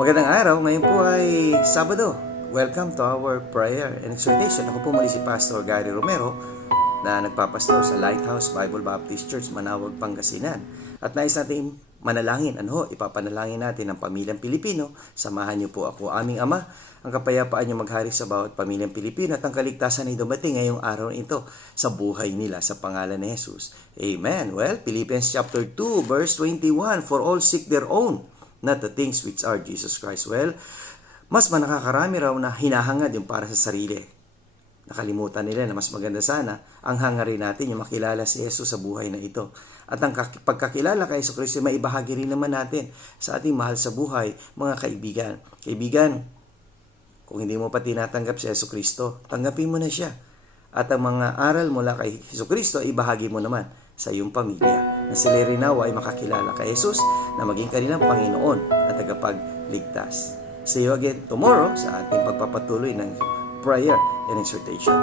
Magandang araw, ngayon po ay Sabado. Welcome to our prayer and exhortation. Ako po muli si Pastor Gary Romero na nagpapastor sa Lighthouse Bible Baptist Church, Manawag, Pangasinan. At nais natin manalangin. Ipapanalangin natin ang pamilyang Pilipino. Samahan niyo po ako, aming Ama. Ang kapayapaan niyo maghari sa bawat pamilyang Pilipino at ang kaligtasan ay dumating ngayong araw ito sa buhay nila sa pangalan ni Jesus. Amen. Well, Philippians chapter 2 verse 21, for all seek their own, not the things which are Jesus Christ. Well, mas manakakarami raw na hinahangad yung para sa sarili. Nakalimutan nila na mas maganda sana ang hangarin natin yung makilala si Jesus sa buhay na ito. At ang pagkakilala kay Jesus Kristo, maibahagi rin naman natin sa ating mahal sa buhay, mga kaibigan. Kaibigan, kung hindi mo pa tinatanggap si Jesus Kristo, tanggapin mo na siya. At ang mga aral mula kay Jesus Kristo, ibahagi mo naman sa iyong pamilya, na sila rin ay makakilala kay Jesus na maging kanilang Panginoon at tagapagligtas. See you again tomorrow sa ating pagpapatuloy ng prayer and exhortation.